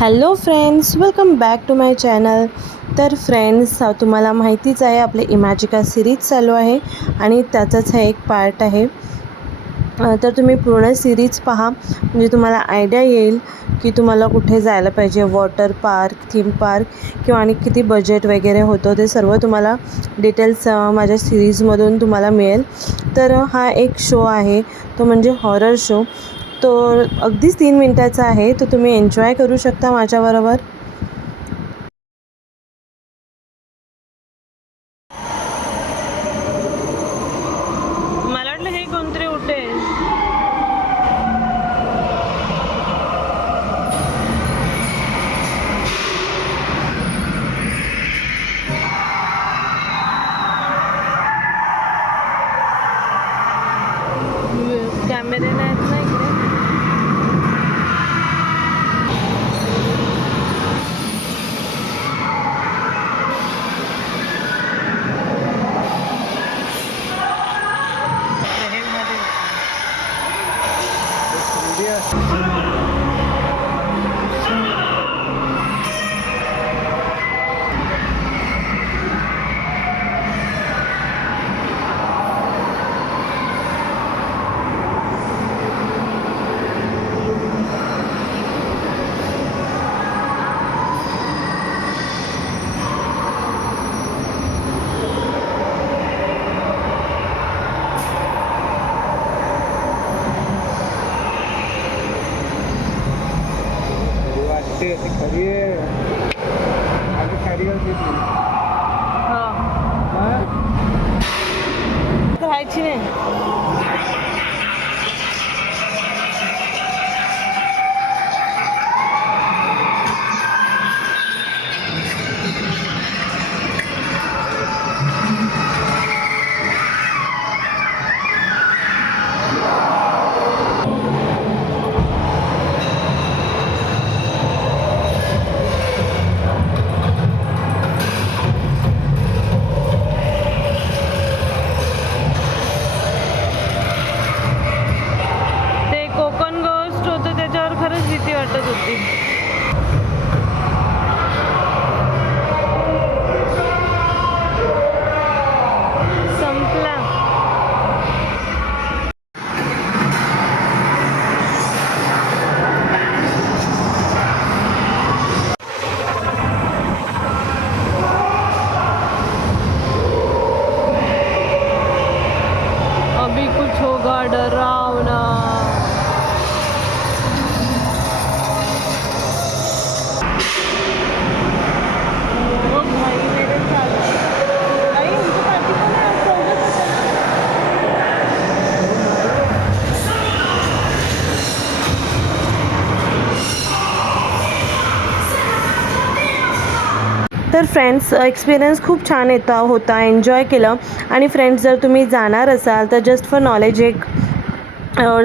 Hello friends, welcome back to my channel. तर friends, तुम्हाला माहितीच आहे आपले इमॅजिका सिरीज चालू आहे आणि त्याचाच हा एक पार्ट आहे. तर तुम्ही पूर्ण सिरीज पहा, म्हणजे तुम्हाला आयडिया येईल की तुम्हाला कुठे जायला पाहिजे, वॉटर पार्क, थीम पार्क किंवा आणि किती बजेट वगैरे होतं ते सर्व तुम्हाला डिटेल्स माझ्या सिरीजमधून तुम्हाला मिळेल. तर हा एक शो आहे, तो म्हणजे हॉरर शो. तो अगदीच 3 मिनिटाचा आहे, तो तुम्ही एन्जॉय करू शकता माझ्याबरोबर. मला वाटलं हे कोणतरी उठे. कॅमेरे नाहीत ना इकडे. खरी आहे आणि खरी राहायची नाही. ते कोकण गोस्ट होतं, त्याच्यावर खरंच भीती वाटत होती. संपला. अभी कुछ होगा डरावना. ओ भाई मेरे साथ. आई उनके पार्टी को ना सोल्जर को तर फ्रेंड्स, एक्सपिरियन्स खूप छान होता, एन्जॉय केलं. आणि फ्रेंड्स, जर तुम्ही जाणार असाल तर जस्ट फॉर नॉलेज एक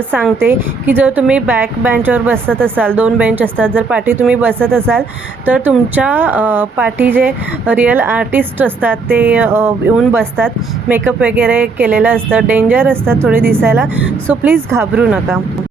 सांगते की जर तुम्ही बॅक बेंचवर बसत असाल, 2 बेंच असतात, जर पाठी तुम्ही बसत असाल तर तुमच्या पाठी जे रिअल आर्टिस्ट असतात ते येऊन बसतात. मेकअप वगैरे केलेलं असतं, डेंजर असतात थोडे दिसायला, सो प्लीज घाबरू नका.